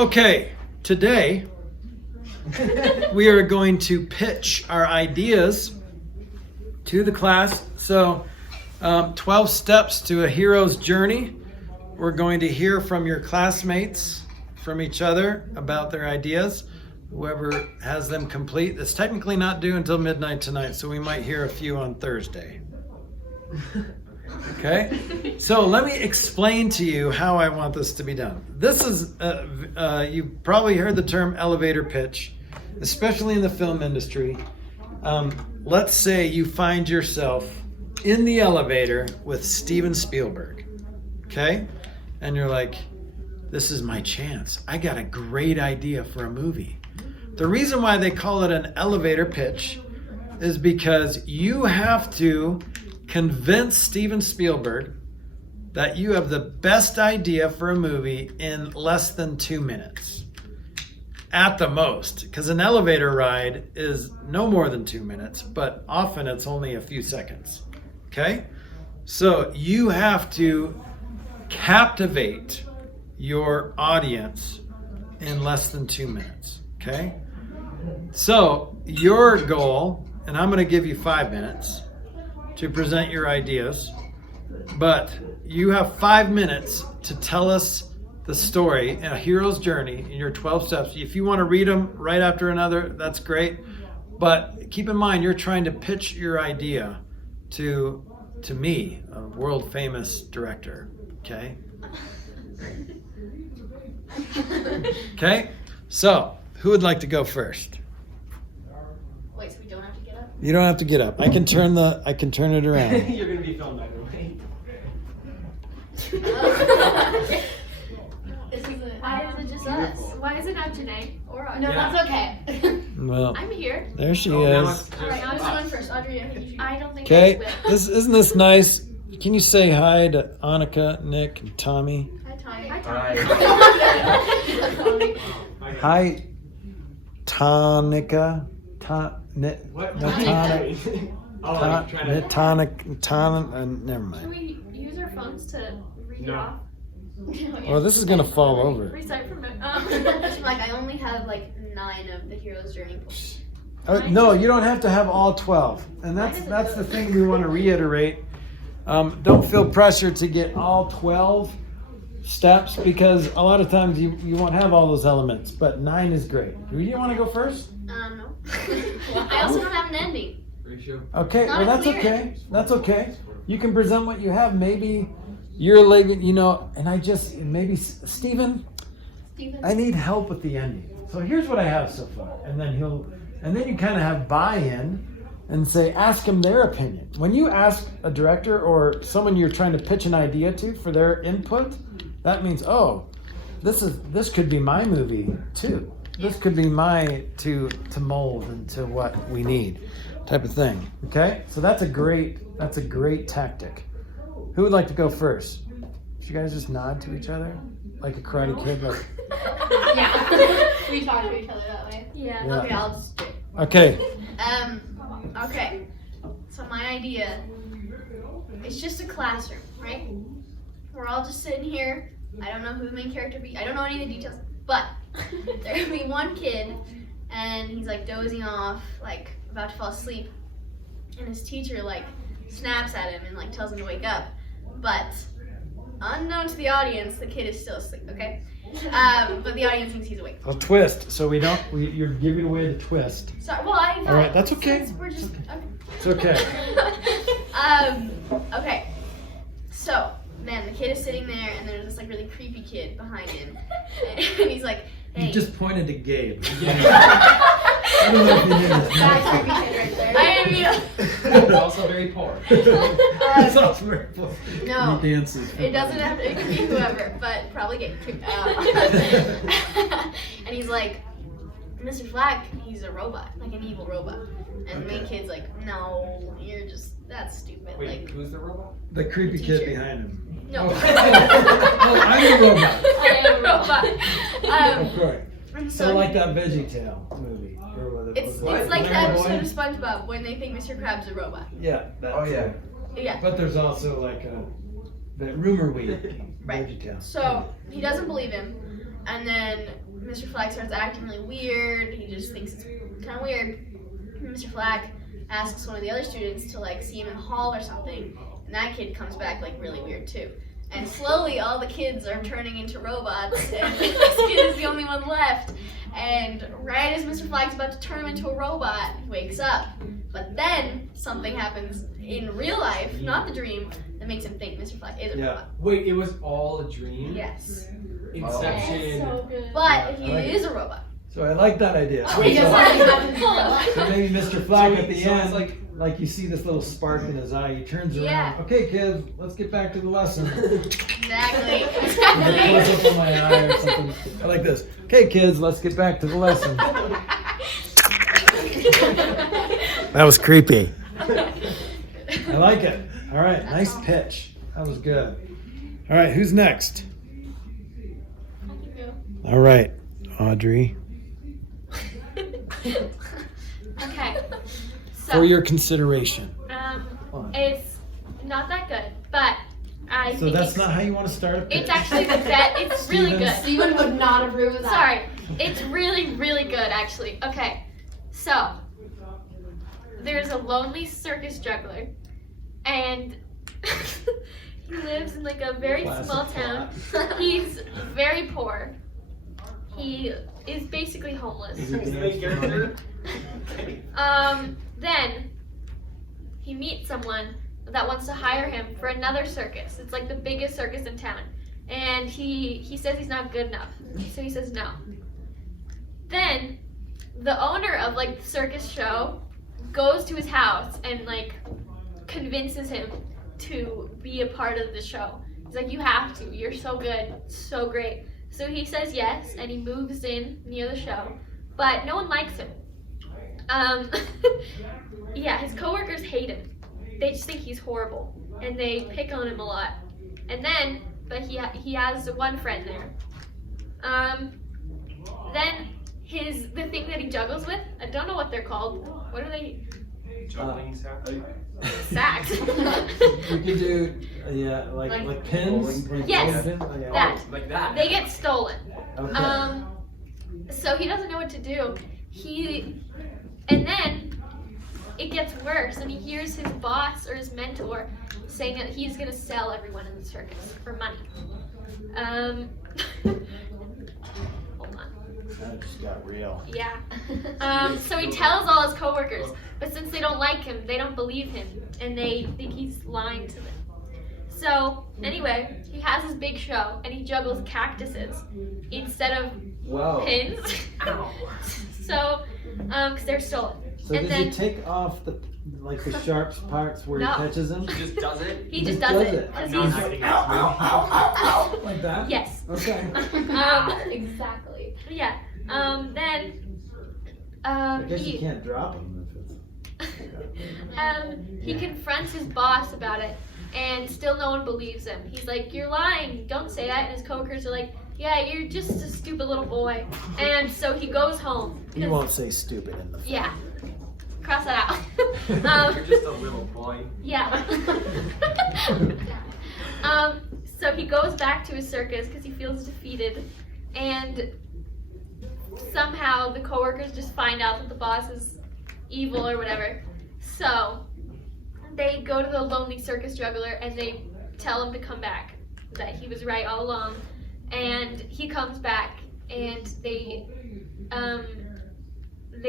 Okay, today we are going to pitch our ideas to the class. So 12 steps to a hero's journey. We're going to hear from your classmates, from each other, about their ideas. Whoever has them complete. It's technically not due until midnight tonight, so we might hear a few on Thursday. Okay, so let me explain to you how I want this to be done. This is, you've probably heard the term elevator pitch, especially in the film industry. Let's say you find yourself in the elevator with Steven Spielberg, okay? And you're like, this is my chance. I got a great idea for a movie. The reason why they call it an elevator pitch is because you have to convince Steven Spielberg that you have the best idea for a movie in less than 2 minutes. At the most, because an elevator ride is no more than 2 minutes, but often it's only a few seconds. Okay? So you have to captivate your audience in less than 2 minutes. Okay? So your goal, and I'm going to give you 5 minutes to present your ideas, but you have 5 minutes to tell us the story, a hero's journey in your 12 steps. If you want to read them right after another, that's great. But keep in mind, you're trying to pitch your idea to me, a world famous director. Okay? Okay? So, who would like to go first? Wait, so we don't have to get up? You don't have to get up. I can turn it around. You're gonna be filmed either way. Why is it just us? Why is it not Janae or us? No, Yeah. that's okay. Well, I'm here. there she Now is. it's All right, I'm just just going us. first. Audrey, I don't think Okay, I will. isn't this nice? Can you say hi to Annika, Nick, and Tommy? Hi, Tommy. Hi, Hi. Tommy. Hi, Tonica. What? No, What are tonic. you doing? Oh, I'm trying to. Never Can mind. we use our phones to read No. it off? Well, this is gonna fall over. Recite from it. Like I only have like 9 of the hero's journey books. No, you don't have to have all 12, and that's the thing we want to reiterate. Don't feel pressure to get all 12 steps, because a lot of times you won't have all those elements, but 9 is great. Do you want to go first? No. I also don't have an ending. Ratio. Okay, Not well, that's clear. okay. That's okay. You can present what you have. Maybe you're like, and I just, maybe, Stephen, Steven. I need help with the ending. So here's what I have so far. And then you kind of have buy-in and say, ask them their opinion. When you ask a director or someone you're trying to pitch an idea to for their input, that means, oh, this could be my movie too. This could be my to mold into what we need, type of thing. Okay? So that's a great tactic. Who would like to go first? Should you guys just nod to each other like a Karate Kid? Like, Yeah. We talk to each other that way. Yeah. Yeah. Okay, I'll just do it. okay. Okay. So my idea, it's just a classroom, right? We're all just sitting here. I don't know who the main character be. I don't know any of the details, but there'll be one kid, and he's like dozing off, like about to fall asleep, and his teacher like snaps at him and like tells him to wake up, but unknown to the audience, the kid is still asleep. Okay, but the audience thinks he's awake. A twist. So you're giving away the twist. Sorry. Well, I. All right, that's okay. Since we're just. Okay. It's okay. Okay. So then the kid is sitting there, and there's this like really creepy kid behind him, and he's like, "Hey." You just pointed to Gabe. I don't know if you knew this. That creepy kid right there. I didn't mean It's also very poor. It's also very cool. No. He dances. It doesn't have to. It can be whoever, but probably get kicked out. And he's like, Mr. Flack, he's a robot, like an evil robot. And the main kid's like, no, that's stupid. Wait, Like, who's the robot? The creepy kid Teacher. behind him. no. Oh, I'm the robot. I am a robot. Of course. And So like that VeggieTale movie. Or was it, It's was it like the Larry episode Boy? of SpongeBob when they think Mr. Krabs a robot. Yeah. That Oh, yeah. too. Yeah. But there's also like that rumor week. Right. VeggieTale. So he doesn't believe him, and then Mr. Flag starts acting really weird. He just thinks it's kind of weird. And Mr. Flag asks one of the other students to like see him in the hall or something, and that kid comes back like really weird too. And slowly all the kids are turning into robots, and this kid is the only one left. And right as Mr. Flag's about to turn him into a robot, he wakes up. But then something happens in real life, not the dream, that makes him think Mr. Flag is a robot. Wait, it was all a dream? Yes. Inception. So good. But he I like is a robot. So I like that idea. Oh, he does not. So maybe Mr. Flag at the So it's end, like you see this little spark in his eye, he turns around. Yeah. Okay, kids, let's get back to the lesson. Exactly. And it close up on my eye or something. I like this. Okay, kids, let's get back to the lesson. That was creepy. I like it. All right, nice pitch. That was good. All right, who's next? All right, Audrey. Okay. For So, your consideration. it's not that good, but I So think that's not how you want to start a pitch. it's actually the best. It's really good. Steven would not approve of that. Sorry. It's really, really good, actually. Okay. So, there's a lonely circus juggler, and he lives in like a very Classic small town. plot. He's very poor. He is basically homeless. Is he Is the main character? Then he meets someone that wants to hire him for another circus. It's like the biggest circus in town. And he says he's not good enough. So he says no. Then the owner of like the circus show goes to his house and like convinces him to be a part of the show. He's like, you have to. You're so good. So great. So he says yes, and he moves in near the show. But no one likes him. Yeah, his coworkers hate him. They just think he's horrible, and they pick on him a lot. And then, but he has one friend there. Then the thing that he juggles with, I don't know what they're called. What are they? Juggling sound. Sacks. You could do, like pins. Like Yes, bowling pins. Yeah. that. Like that. They get stolen. Okay. So he doesn't know what to do. And then it gets worse, and he hears his boss or his mentor saying that he's gonna sell everyone in the circus for money. Hold on. That just got real. Yeah. So he tells all his coworkers, but since they don't like him, they don't believe him, and they think he's lying to them. So anyway, he has his big show, and he juggles cactuses instead of Whoa. pins. So, because they're stolen. So And does then- he take off the sharp parts where No. he catches them? He just does it. He just does it. I'm 'Cause not he's, acting out. Like that? yes. Okay. Exactly. Yeah. Then, I guess you he can't drop them if it's. he confronts his boss about it, and still no one believes him. He's like, "You're lying. Don't say that." And his coworkers are like, "Yeah, you're just a stupid little boy." And so he goes home. You 'cause- won't say stupid in the film. Yeah. Cross that You're out. just a little boy. Yeah. So he goes back to his circus because he feels defeated, and somehow the coworkers just find out that the boss is evil or whatever. So they go to the lonely circus juggler and they tell him to come back, that he was right all along. And he comes back, and they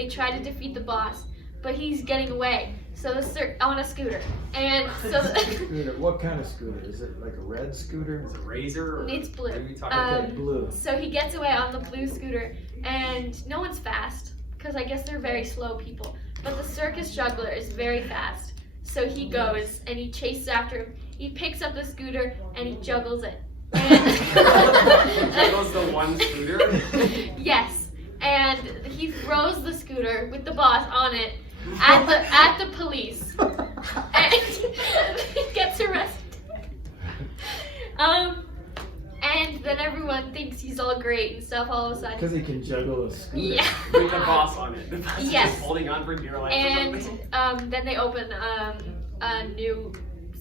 try to defeat the boss, but he's getting away. So on a scooter, and so Scooter. What kind of scooter? Is it like a red scooter? Is it razor? Or it's blue. what are we talking Okay, blue. So he gets away on the blue scooter, and no one's fast, because I guess they're very slow people. But the circus juggler is very fast. So he goes, and he chases after him. He picks up the scooter, and he juggles it. That was the one scooter. Yes, and he throws the scooter with the boss on it at the police, and he gets arrested. And then everyone thinks he's all great and stuff all of a Because sudden. he can juggle a scooter. Yeah. With the boss on it. The boss is Yes. just holding on for dear life or something. And then they open a new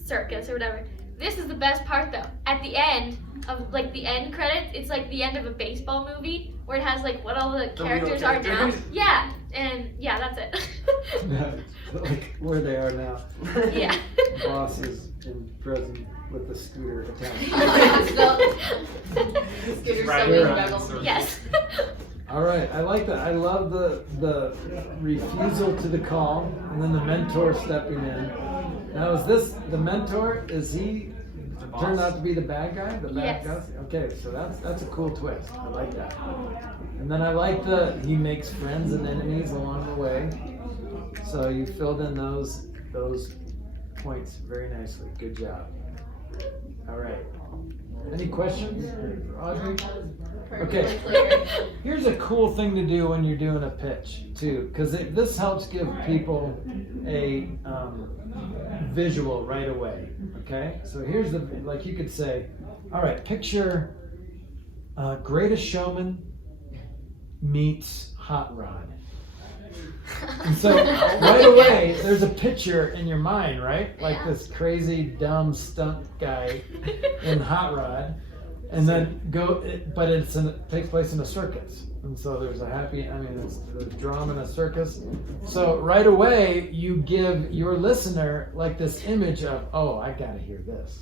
circus or whatever. this is the best part though. At the end of like the end credits, it's like the end of a baseball movie where it has like what all the real characters are now. characters? Yeah, and yeah, that's it. Like where they are now. Yeah. Boss is in prison with the scooter attached. Scooter Right still around being in juggled. circles. Yes. All right, I like that. I love the refusal to the call, and then the mentor stepping in. Now, is this the mentor? Is he The turned boss. out to be the bad guy? The bad Yes. guy? Okay, so that's a cool twist. I like that. And then I like he makes friends and enemies along the way. So you filled in those points very nicely. Good job. All right. Any questions, Audrey? Okay. Clear. Here's a cool thing to do when you're doing a pitch too, because this helps give people a visual right away. Okay, so here's like you could say, all right, picture Greatest Showman meets Hot Rod. And so right away, there's a picture in your mind, right? Like this crazy, dumb stunt guy in Hot Rod. And then but takes place in a circus. And so there's there's drama in a circus. So right away, you give your listener like this image of, oh, I gotta hear this.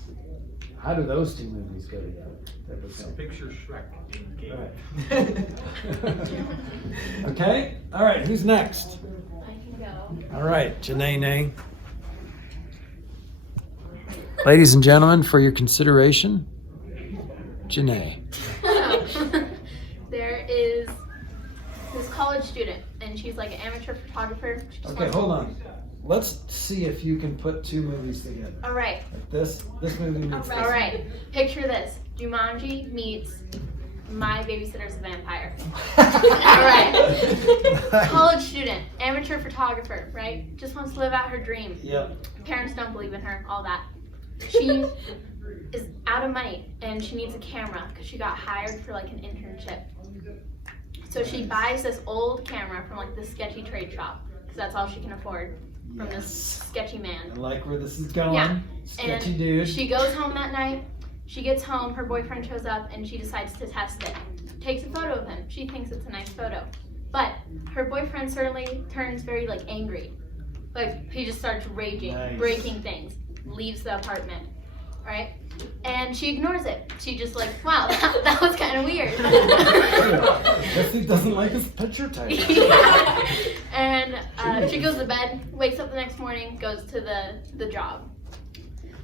How do those two movies go together? Type of thing. Picture Shrek in the game. Right. Okay? All right, who's next? I can go. All right, Janae. Ladies and gentlemen, for your consideration, Janae. There is this college student, and she's like an amateur photographer. She just Okay, wants- hold on. Let's see if you can put two movies together. All right, Like this movie meets this. all right. Picture this: Jumanji meets My Babysitter's a Vampire. All right. College student, amateur photographer, right? Just wants to live out her dream. Yep. Parents don't believe in her, all that. She is out of money and she needs a camera because she got hired for like an internship. So she buys this old camera from like this sketchy trade shop because that's all she can afford from this sketchy I man. like where this is going. Yeah. Sketchy And dude. she goes home that night. She gets home, her boyfriend shows up, and she decides to test it. Takes a photo of him. She thinks it's a nice photo. But her boyfriend suddenly turns very like angry. Like he just starts raging, Nice. breaking things, leaves the apartment, right? And she ignores it. She just like, wow, that was kind of weird. Guess he doesn't like his picture type. Yeah. And she goes to bed, wakes up the next morning, goes to the job.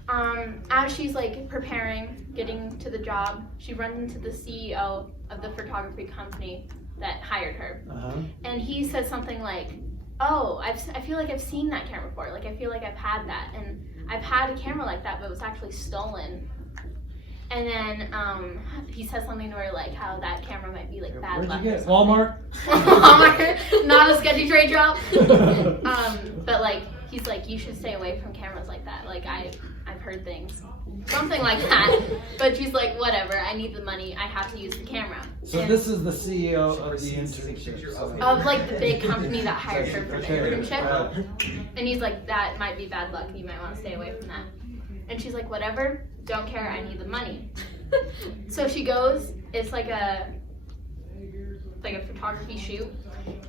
As she's like preparing, getting to the job, she runs into the CEO of the photography company that hired her. Uh-huh. And he says something like, oh, I feel like I've seen that camera before. Like, I feel like I've had that. And I've had a camera like that, but it was actually stolen. And then he says something to her like how that camera might be like bad Where'd luck. you or get it? something. Walmart? Not a sketchy trade shop. But like, he's like, you should stay away from cameras like that. Like, I've heard things. Something like that. But she's like, whatever, I need the money. I have to use the camera. So And- this is the CEO of the Proceeds to take internship. pictures so- of like the big company that hired her for the Okay. internship. And he's like, that might be bad luck. You might want to stay away from that. And she's like, whatever, don't care. I need the money. So she goes. It's like a photography shoot,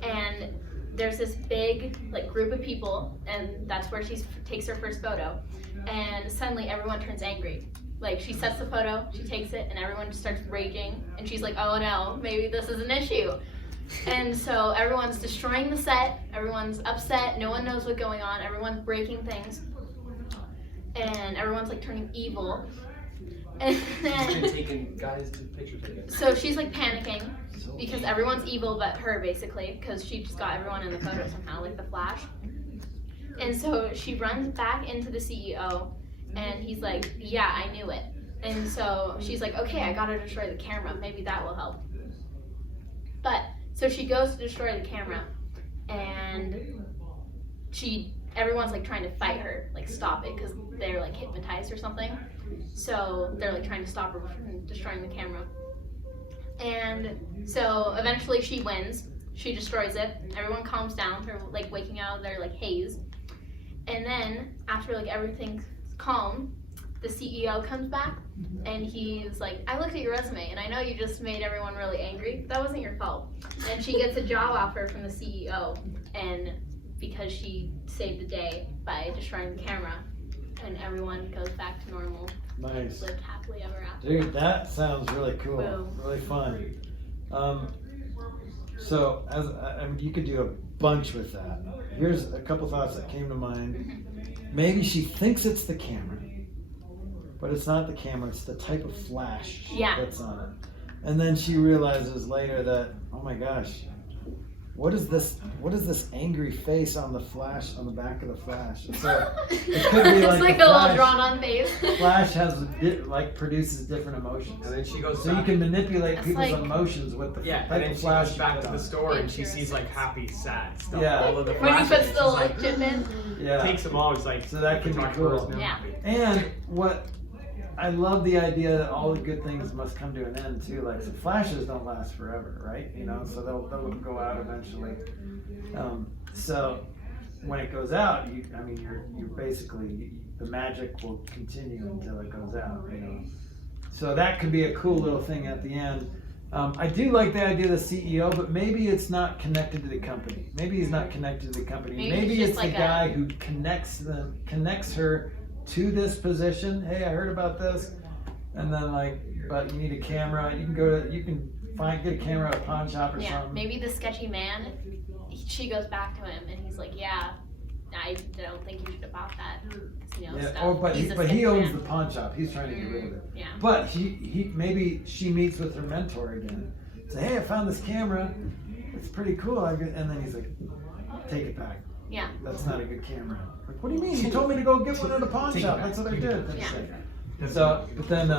and there's this big like group of people, and that's where she takes her first photo. And suddenly everyone turns angry. Like she sets the photo, she takes it, and everyone just starts raging. And she's like, oh no, maybe this is an issue. And so everyone's destroying the set, everyone's upset, no one knows what's going on, everyone's breaking things, and everyone's like turning evil. And then, Taking guys to pictures together. so she's like panicking because everyone's evil but her basically, because she just got everyone in the photo somehow, like the Flash. And so she runs back into the CEO and he's like, yeah, I knew it. And so she's like, okay, I gotta destroy the camera, maybe that will help. But so she goes to destroy the camera, and everyone's like trying to fight her, like stop it, because they're like hypnotized or something. So they're like trying to stop her from destroying the camera. And so eventually she wins. She destroys it. Everyone calms down. They're like waking out of their like haze. And then after like everything's calm, the CEO comes back and he's like, I looked at your resume and I know you just made everyone really angry. That wasn't your fault. And she gets a job offer from the CEO, and because she saved the day by destroying the camera, and everyone goes back to normal, Nice. lived happily ever after. Dude, that sounds really cool. Boom. Really fun. So, I mean, you could do a bunch with that. Here's a couple thoughts that came to mind. Maybe she thinks it's the camera, but it's not the camera, it's the type of flash Yeah. that's on it. And then she realizes later that, oh my gosh, what is this angry face on the flash, on the back of the flash? So it could be It's like like the a little flash- drawn on face. Flash has produces different emotions. And then she goes So you back. can manipulate That's people's like- emotions with the Yeah, type and then of she flash goes you back put to on. the store and she sees like happy, sad stuff. Yeah. All of the When he flashes, puts and the she's like, chip in. Yeah. takes them all. It's like So that can be photographer cool. is now Yeah. happy. And what I love the idea that all the good things must come to an end too. Like the flashes don't last forever, right? You know, so they'll go out eventually. So when it goes out, you're basically the magic will continue until it goes out. You know, so that could be a cool little thing at the end. I do like the idea of the CEO, but maybe it's not connected to the company. Maybe he's not connected to the company. Maybe Maybe he's it's just the like a- guy who connects her to this position. Hey, I heard about this, and then but you need a camera. You can get a camera at a pawn shop or Yeah, something. maybe the sketchy man, she goes back to him and he's like, yeah, I don't think you should have bought that. 'Cause, you know, Yeah. stuff. Oh, but He's a he sketchy owns man. the pawn shop. He's trying to get rid of it. Yeah. But he maybe she meets with her mentor again. Say, hey, I found this camera. It's pretty cool. And then he's like, take it back. Yeah. That's not a good camera. Like, what do you mean? You told me to go get one at a pawn Take it shop. back. That's what I Take it did. back. That's Yeah. it. So, but then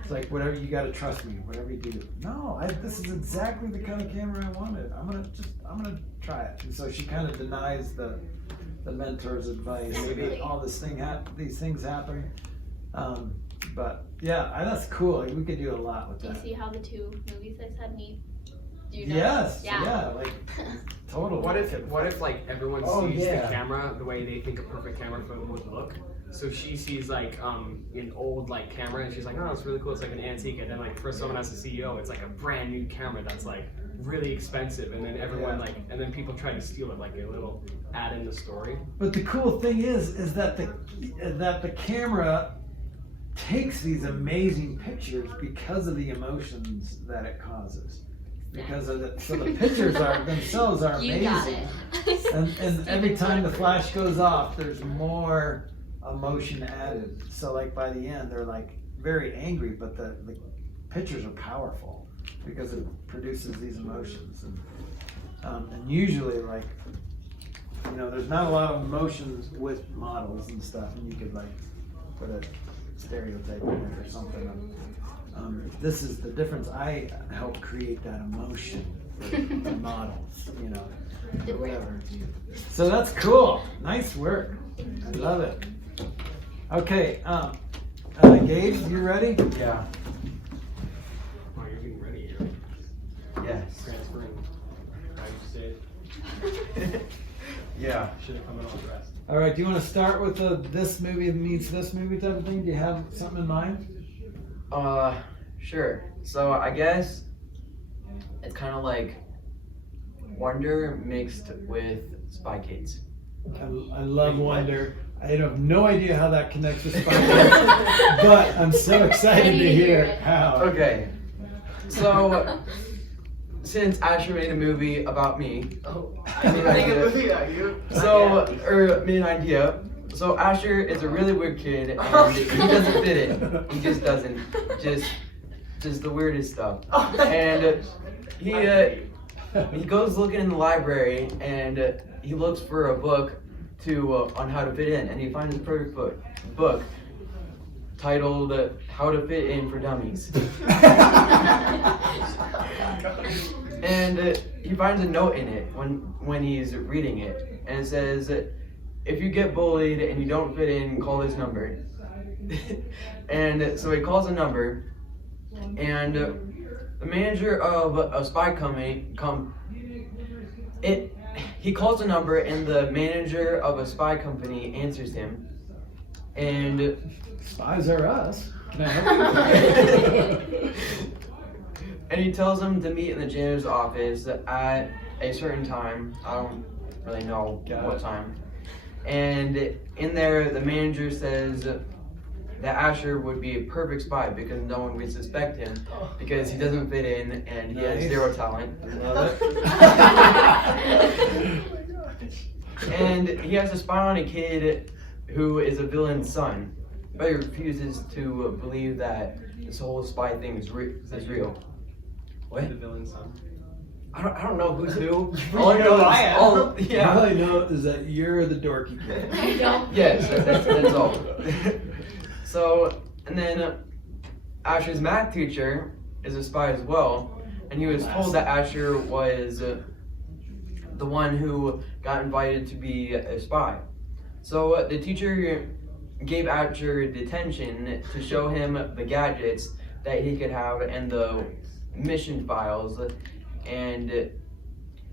it's like, whatever, you got to trust me. Whatever you do. No, this is exactly the kind of camera I wanted. I'm gonna try it. And so she kind of denies the mentor's advice. Maybe all these things happen. But yeah, that's cool. We could do a lot with Do you that. see how the two movies I said meet? Do you know? Yes. Yeah. Yeah. Like totally. What if like everyone Oh, sees yeah. the camera the way they think a perfect camera phone would look? So she sees like an old like camera and she's like, oh, it's really cool. It's like an antique. And then like for someone as a CEO, it's like a brand new camera that's like really expensive. And then everyone Yeah. and then people try to steal it, like a little add in the story. But the cool thing is that the camera takes these amazing pictures because of the emotions that it causes. Because of so the pictures themselves are You got amazing. it. And every time the flash goes off, there's more emotion added. So like by the end, they're like very angry, but the pictures are powerful because it produces these emotions. And usually like, there's not a lot of emotions with models and stuff, and you could like put a stereotype in it or something. This is the difference. I help create that emotion for the models, or whatever. So that's cool. Nice work. I love it. Okay, Gabe, you ready? Yeah. Oh, you're getting ready. You're Yes. transferring. I just did. Yeah. Should have come in all dressed. All right. Do you want to start with the this movie meets this movie type of thing? Do you have something in mind? Sure. So I guess it's kind of like Wonder mixed with Spy Kids. I love Wonder. I have no idea how that connects with Spy Kids, but I'm so excited to hear how. Okay. So since Asher made a movie about me, I made an idea. Made an idea. So Asher is a really weird kid, and he doesn't fit in. He just doesn't. Just the weirdest stuff. And he goes looking in the library, and he looks for a book on how to fit in, and he finds a perfect book titled "How to Fit In for Dummies." And he finds a note in it when he's reading it, and it says, if you get bullied and you don't fit in, call this number. And so he calls a number, and the manager of a spy company he calls a number, and the manager of a spy company answers him, And Spies are us. Can I help you? and he tells him to meet in the janitor's office at a certain time. I don't really know what time. And in there, the manager says that Asher would be a perfect spy because no one would suspect him because he doesn't fit in and he has Nice. 0 talent. Love it. And he has to spy on a kid who is a villain's son, but he refuses to believe that this whole spy thing is real. The villain's son. I don't know who's who. You All I know know I is am. all, yeah. All I know is that you're the dorky kid. Yes, that's all. So, and then Asher's math teacher is a spy as well, and he was told that Asher was the one who got invited to be a spy. So the teacher gave Asher detention to show him the gadgets that he could have and the mission files, and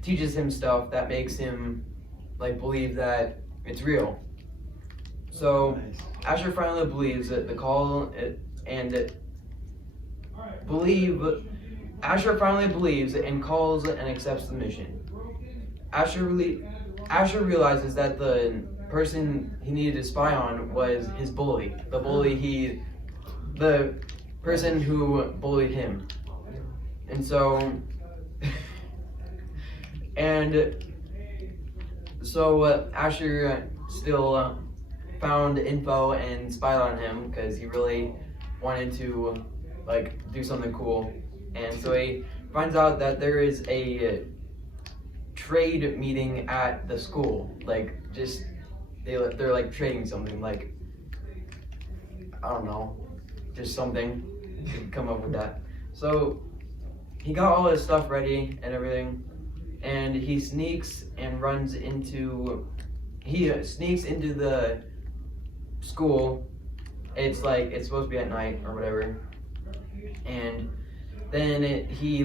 teaches him stuff that makes him like believe that it's real. So Nice. Asher finally believes that the call Asher finally believes and calls and accepts the mission. Asher realizes that the person he needed to spy on was his bully. The person who bullied him. And so Asher still found info and spied on him because he really wanted to like do something cool. And so he finds out that there is a trade meeting at the school. Like just they're like trading something, like I don't know, just something. You could come up with that. So he got all his stuff ready and everything, and he sneaks into the school. It's supposed to be at night or whatever, and then he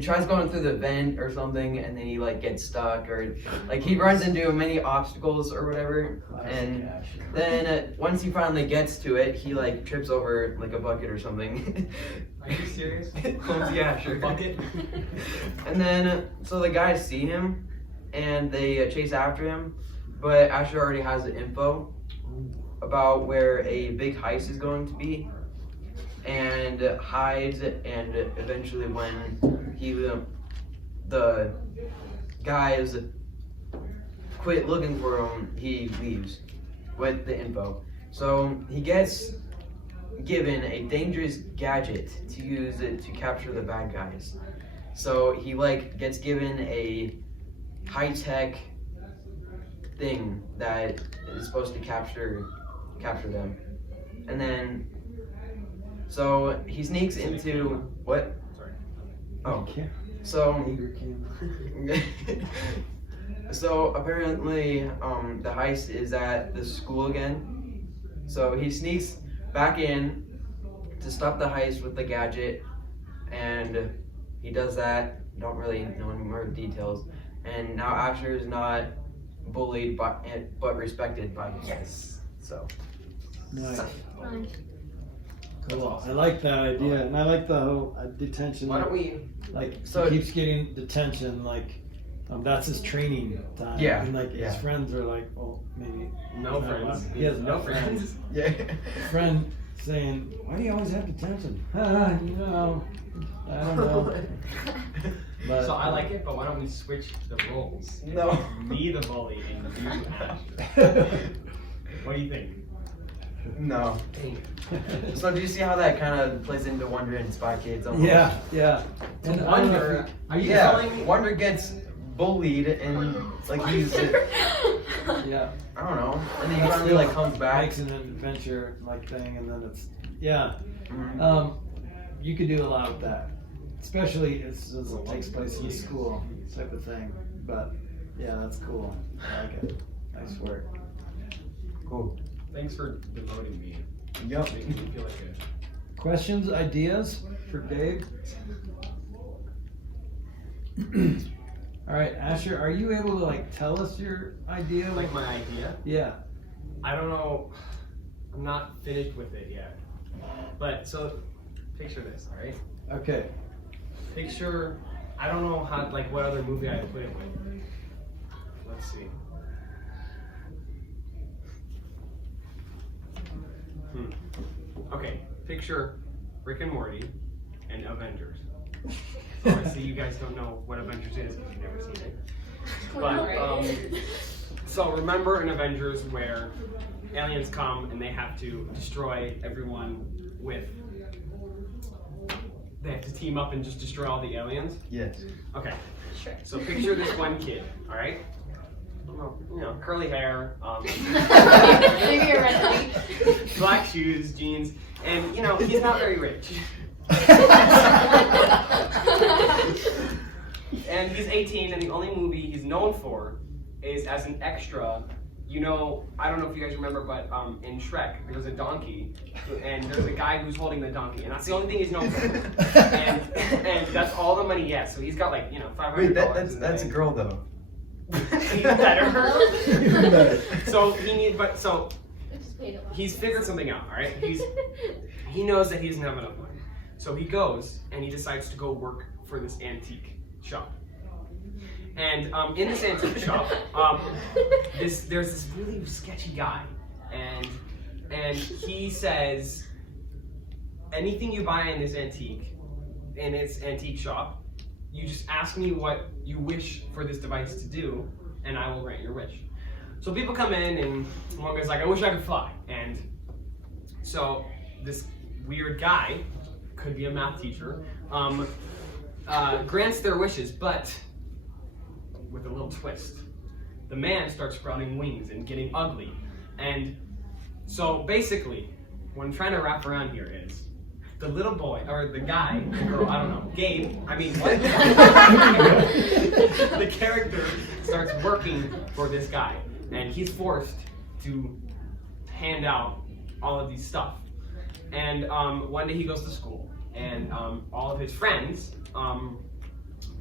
tries going through the vent or something, and then he gets stuck, or he runs into many obstacles or whatever. And then once he finally gets to it, he trips over a bucket or something. Are you serious? Clumsy Asher. Bucket? And then so the guys see him and they chase after him, but Asher already has the info about where a big heist is going to be, and hides, and eventually when the guys quit looking for him, he leaves with the info. So he gets given a dangerous gadget to use it to capture the bad guys. So he gets given a high-tech thing that is supposed to capture them. And then so he sneaks into what? Sorry. Oh. So so apparently the heist is at the school again. So he sneaks back in to stop the heist with the gadget, and he does that. Don't really know any more details. And now Asher is not bullied but respected by him. Yes. So Nice. Nice. Cool. I like that idea, and I like the whole detention. why don't we? So he keeps getting detention. That's his training time. Yeah, And yeah. his friends are like, well, maybe No not friends. one. He has no friends. Yeah. friend saying, "Why do you always have detention?" I don't know. But, So I like it, but why don't we switch the roles? No. Me the bully and you Asher. What do you think? No. So do you see how that kind of plays into Wonder and Spy Kids? Almost? yeah. So And Wonder, are you Yeah. telling? Wonder gets bullied and he's Yeah. I don't know, and then he finally comes back. Makes an adventure thing, and then it's Mhm. You could do a lot with that, especially since it takes place in a school type of thing. But yeah, that's cool. I like it. Nice work. Cool. Thanks for devoting me. Yep. Making me feel like a Questions, ideas for Dave? All right, Asher, are you able to like tell us your idea? Like my idea. Yeah. I don't know. I'm not finished with it yet. But so, picture this, all right? Okay. Picture. I don't know how, like, what other movie I'd put it with. Let's see. Okay, picture Rick and Morty and Avengers. Obviously, you guys don't know what Avengers is if you've never seen it. But so remember in Avengers where aliens come and they have to destroy everyone with. They have to team up and just destroy all the aliens. Yes. Okay. Sure. So picture this one kid, all right? Well, you know, curly hair, Maybe you're ready. black shoes, jeans, and you know he's not very rich. And he's 18, and the only movie he's known for is as an extra. You know, I don't know if you guys remember, but in Shrek, there's a donkey, and there's a guy who's holding the donkey, and that's the only thing he's known for. And that's all the money he has. So he's got like, you know, $500. Wait, that's a girl though. Even better. Even better. So he need, but so Just paid it off. he's figured something out, all right? He knows that he doesn't have enough money, so he goes and he decides to go work for this antique shop. And in this antique shop, there's this really sketchy guy, and he says, anything you buy in this antique shop, you just ask me what you wish for this device to do, and I will grant your wish. So people come in, and one guy's like, I wish I could fly. And so this weird guy, could be a math teacher, grants their wishes, but with a little twist. The man starts sprouting wings and getting ugly. And so basically, what I'm trying to wrap around here is, the little boy, or the guy, the girl, I don't know, Gabe, I mean, what? The character starts working for this guy, and he's forced to hand out all of these stuff. And one day he goes to school, and all of his friends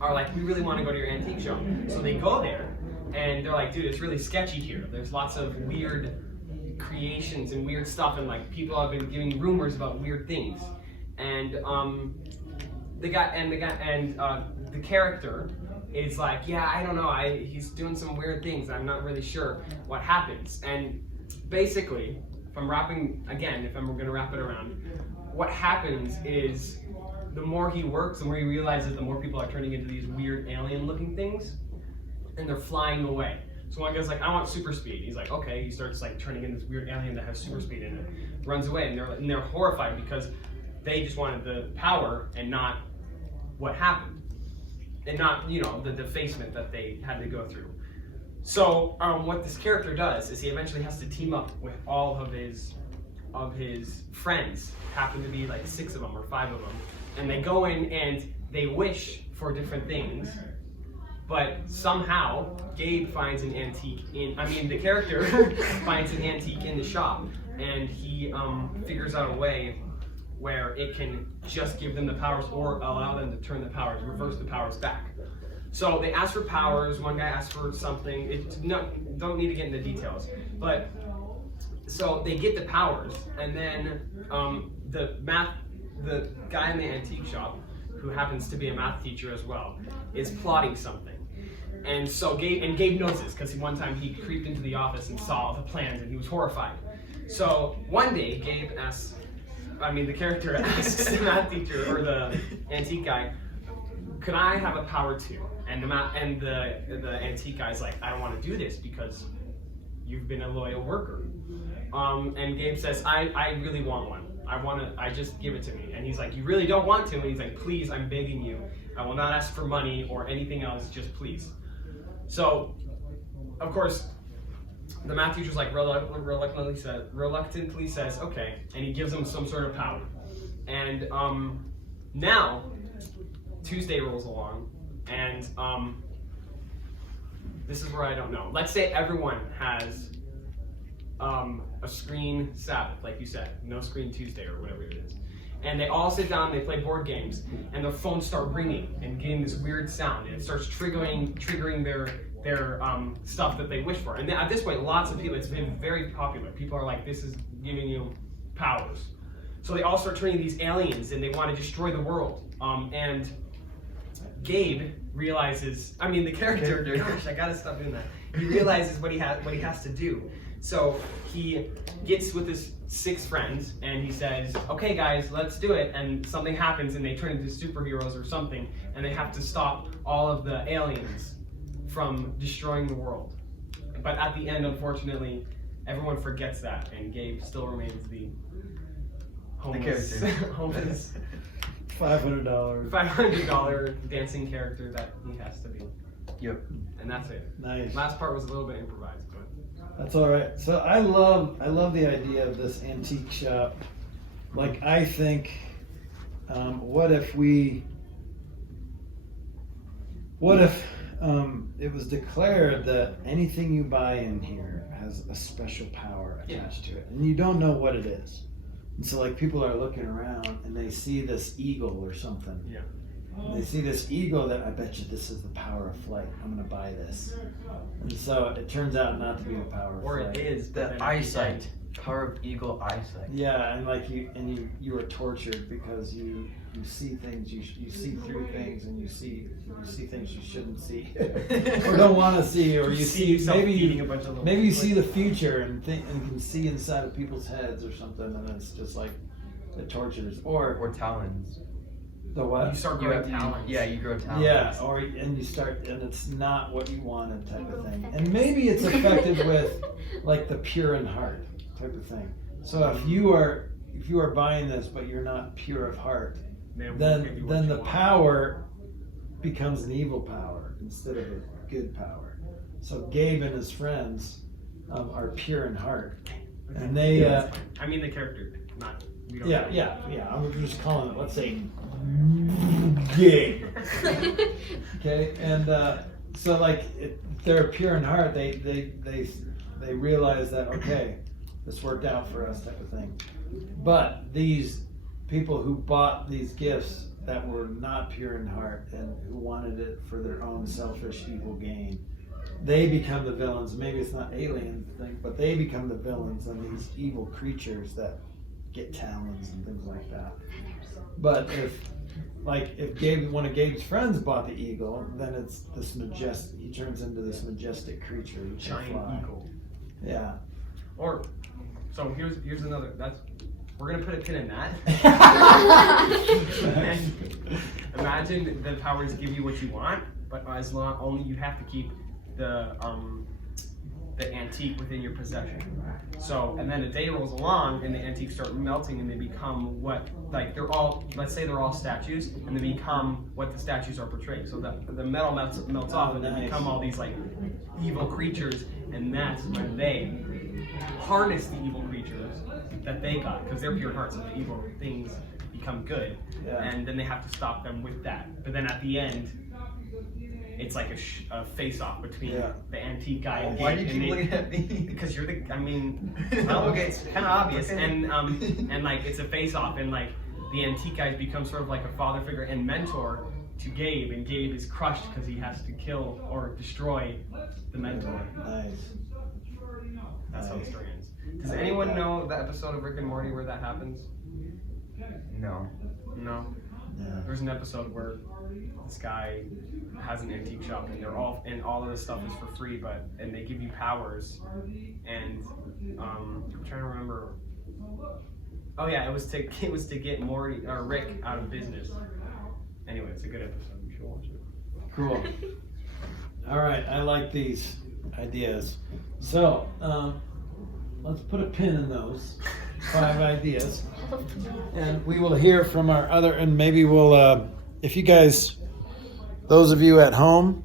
are like, we really want to go to your antique show. So they go there, and they're like, dude, it's really sketchy here. There's lots of weird creations and weird stuff, and like people have been giving rumors about weird things. And the character is like, yeah, I don't know, he's doing some weird things. I'm not really sure what happens. And basically, if I'm gonna wrap it around, what happens is the more he works, the more he realizes the more people are turning into these weird alien-looking things, and they're flying away. So one guy's like, I want super speed. He's like, okay. He starts like turning into this weird alien that has super speed in it, runs away, and they're horrified because they just wanted the power and not what happened, and not, you know, the defacement that they had to go through. So what this character does is he eventually has to team up with all of his friends. Happen to be like 6 of them or 5 of them, and they go in and they wish for different things. But somehow Gabe finds an antique the character finds an antique in the shop, and he figures out a way where it can just give them the powers or allow them to turn the powers, reverse the powers back. So they ask for powers. One guy asks for something. Don't need to get into details, but so they get the powers, and then the guy in the antique shop, who happens to be a math teacher as well, is plotting something. And so Gabe knows this because one time he creeped into the office and saw the plans, and he was horrified. So one day the character asks the math teacher or the antique guy, could I have a power too? And the antique guy's like, I don't want to do this because you've been a loyal worker. And Gabe says, I really want one. I just give it to me. And he's like, you really don't want to? And he's like, please, I'm begging you. I will not ask for money or anything else, just please. So, of course, the math teacher's like reluctantly says, okay, and he gives him some sort of power. And now, Tuesday rolls along, and this is where I don't know. Let's say everyone has a screen Sabbath, like you said, no screen Tuesday or whatever it is. And they all sit down and they play board games, and their phones start ringing and getting this weird sound, and it starts triggering their stuff that they wish for. And at this point, lots of people, it's been very popular. People are like, this is giving you powers. So they all start turning these aliens, and they want to destroy the world. And Gabe realizes, I mean, the character, gosh, I gotta stop doing that. He realizes what he has to do. So he gets with his 6 friends and he says, okay guys, let's do it. And something happens and they turn into superheroes or something, and they have to stop all of the aliens from destroying the world. But at the end, unfortunately, everyone forgets that, and Gabe still remains the homeless, homeless $500 dancing character that he has to be. Yep. And that's it. Nice. Last part was a little bit improvised, but That's all right. So I love the idea of this antique shop. Like, I think, what if it was declared that anything you buy in here has a special power attached to it, and you don't know what it is. And so, like, people are looking around and they see this eagle or something. Yeah. And they see this eagle that, I bet you this is the power of flight. I'm gonna buy this. And so it turns out not to be the power of or flight. it is The eyesight. Power of eagle eyesight. Yeah, and like you are tortured because you see things, you see through things, and you see things you shouldn't see or don't want to see, or you see maybe you see the future and can see inside of people's heads or something, and it's just like the tortures or talons. the what? You start growing talents. Yeah, you grow talons. Yeah, and you start, and it's not what you wanted type of thing. And maybe it's affected with like the pure in heart type of thing. So if you are buying this but you're not pure of heart, then the power becomes an evil power instead of a good power. So Gabe and his friends are pure in heart, and they I mean the character, not we don't. yeah. I'm just calling it. Let's say Gabe. Okay, and so like they're pure in heart. They realize that, okay, this worked out for us type of thing. But these people who bought these gifts that were not pure in heart and who wanted it for their own selfish evil gain, they become the villains. Maybe it's not alien thing, but they become the villains and these evil creatures that get talons and things like that. But if one of Gabe's friends bought the eagle, then it's this majestic. He turns into this majestic creature, who can Giant fly. eagle. Yeah. Or so here's another. We're gonna put a pin in that. And imagine the powers give you what you want, but as long only you have to keep the antique within your possession. So, and then a day rolls along and the antiques start melting and they become let's say they're all statues, and they become what the statues are portraying. So the metal melts off and they become all these like evil creatures, and that's when they harness the evil creatures that they got, because they're pure hearts, and the evil things become good. Yeah. And then they have to stop them with that. But then at the end, it's like a face-off between the antique guy and Why do Gabe, you keep looking at me? because you're the. I mean, well, okay, it's kind of obvious, and like it's a face-off, and like the antique guy becomes sort of like a father figure and mentor to Gabe, and Gabe is crushed because he has to kill or destroy the mentor. Nice. That's how the story ends. Does anyone know the episode of Rick and Morty where that happens? No. No. Yeah. There's an episode where this guy has an antique shop, and all of the stuff is for free, and they give you powers, and I'm trying to remember. Oh yeah, it was to get Morty or Rick out of business. Anyway, it's a good episode. You should watch it. Cool. All right, I like these ideas. So let's put a pin in those 5 ideas, and we will hear from our other. And maybe we'll, if you guys, those of you at home,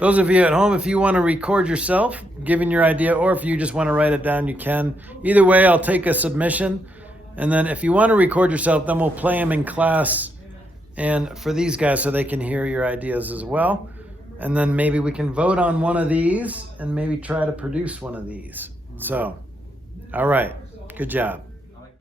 if you want to record yourself giving your idea, or if you just want to write it down, you can. Either way, I'll take a submission. And then if you want to record yourself, then we'll play them in class and for these guys so they can hear your ideas as well. And then maybe we can vote on one of these and maybe try to produce one of these. So, all right. Good job.